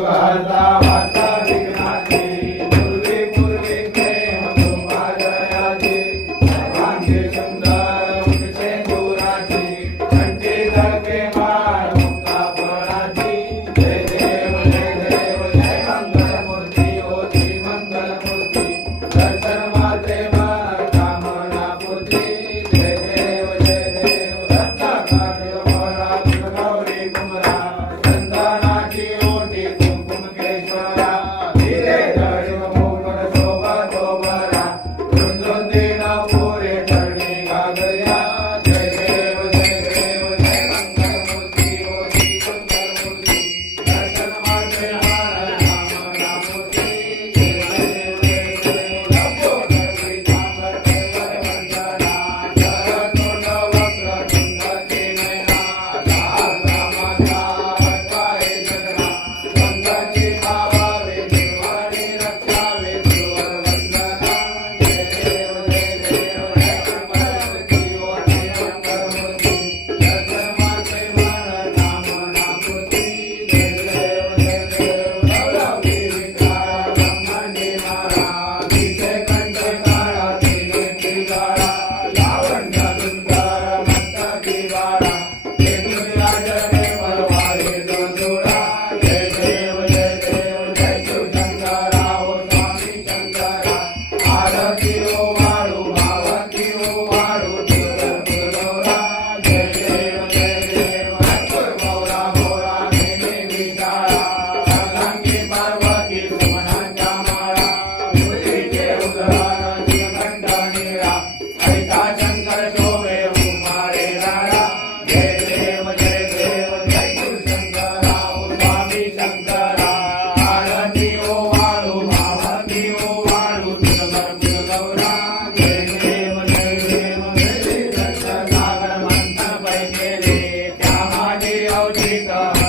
Father. Saudita.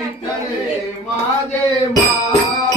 माझे मा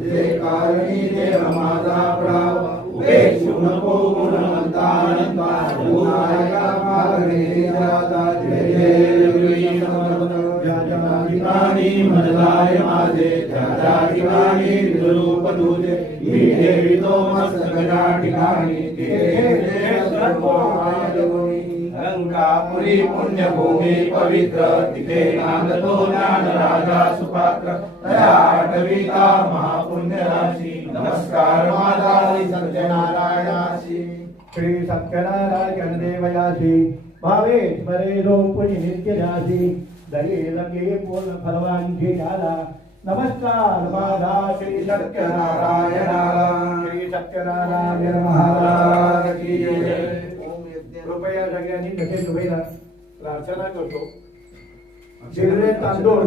जे कारणी देह माझा प्राव उपेक्षू नको गुणवंता गुणाया मागणे जाता ठिकाणी म्हणलाय माझे त्याच्या ठिकाणी निरूप तुझे मी ठेवितो मस्तकाच्या ठिकाणी लंकापुरी पुण्यभूमी पवित्र तिथे नांदतो ज्ञान राजा सुपात्र तया आठविता महा पुण्यराशी नमस्कार माझा सत्यनारायणाशी श्री सत्यनारायण देवयाशी भावे स्मरे रोपुणी नित्यनाशी दरी लगे पूर्ण जी झाला नमस्कार माझा श्री सत्यनारायणाला श्री सत्यनारायण महाराज की जय कृपया सगळ्यांनी कठीण होईला प्रार्थना करतो शिरले तांदूळ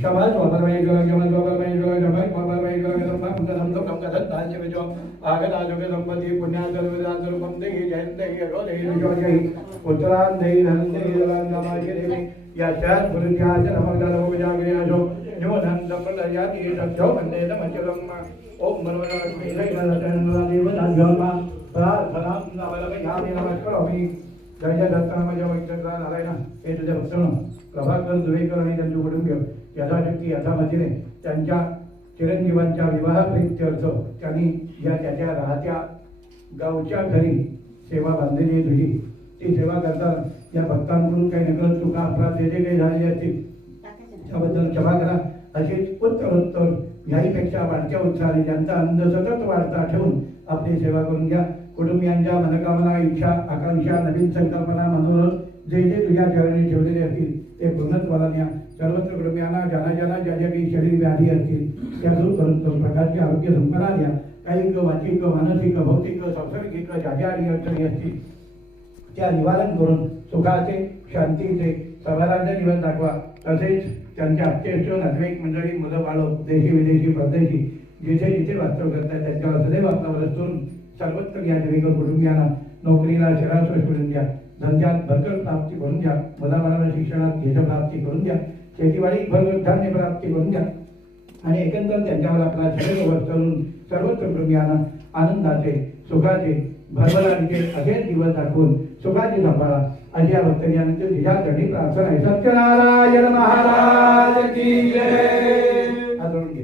Shabbat, Wabar Vaiga, Yaman Wabar Vaiga, Shabbat, Wabar Vaiga, Samba, Punta Samdo, Kamka Sat, Dan Shiva Jo, Agat Ajoka Sampati, Punya Dal Vedan Dal Pam Dehi, Jain Dehi, Ro Dehi, Jo Dehi, Uttaran Dehi, Dhan Dehi, Dalan Damaji Dehi, Yachat, Purutyachat, Amar Dalavu Vijagriya Jo, Yavadhan Dampal Daryati, Satyo, Vandeta, Machilamma, Om Marvana Lakshmi, Laila Latan, Laliva, Dhanjama, Prat, Bhalam, Navalaka, Yami, Namaskar, Omi, Jaya Dattana, Maja, Vikshatra, Narayana, Eta Jaya Vaksana. Prabhakar जुळेकर आणि त्यांचे कुटुंबीय यथाशक्ती यथामतीने त्यांच्या चिरंजीवांच्या विवाहप्रित्यर्थ त्यांनी या त्याच्या राहत्या गावच्या घरी सेवा बांधलेली तुझी ती सेवा करताना या भक्तांकडून काही नगर चुका अपराध जे जे काही झालेले असतील त्याबद्दल क्षमा करा असेच उत्तरोत्तर याहीपेक्षा वाढत्या उत्साहाने ज्यांचा आनंद सतत वाढता ठेवून आपली सेवा करून घ्या कुटुंबियांच्या मनोकामना इच्छा आकांक्षा नवीन संकल्पना मनोरथ जे जे तुझ्या चरणी ठेवलेले असतील ते भगवतवादाने सर्वत्र ग्रम्यांना ज्यांना ज्यांना ज्या ज्या काही शरीर व्याधी असतील त्या दूर करून प्रकारचे आरोग्य संपदा द्या काही क वाचिक मानसिक भौतिक संसर्गिक ज्या ज्या अडचणी असतील त्या निवारण करून सुखाचे शांतीचे समाधानचे जीवन दाखवा तसेच त्यांच्या अत्यक्ष नागरिक मंडळी मुलं बाळो देशी विदेशी परदेशी जिथे जिथे वास्तव करतात त्यांच्यावर सदैव आपला वरतून सर्वत्र या जवेकर कुटुंबियांना नोकरीला शरास मिळून द्या धंद्यात भरकट प्राप्ती करून द्या मुलाबाळाला शिक्षणात घेज प्राप्ती करून द्या शेतीवाडीत भरभर धान्य प्राप्ती करून द्या आणि एकंदर त्यांच्यावर आपला शरीरवर करून सर्वत्र कुटुंबियांना आनंदाचे सुखाचे भरभराचे असे दिवस दाखवून सुखाचे सांभाळा अशी या भक्तनी आनंद प्रार्थना आहे सत्यनारायण महाराज की जय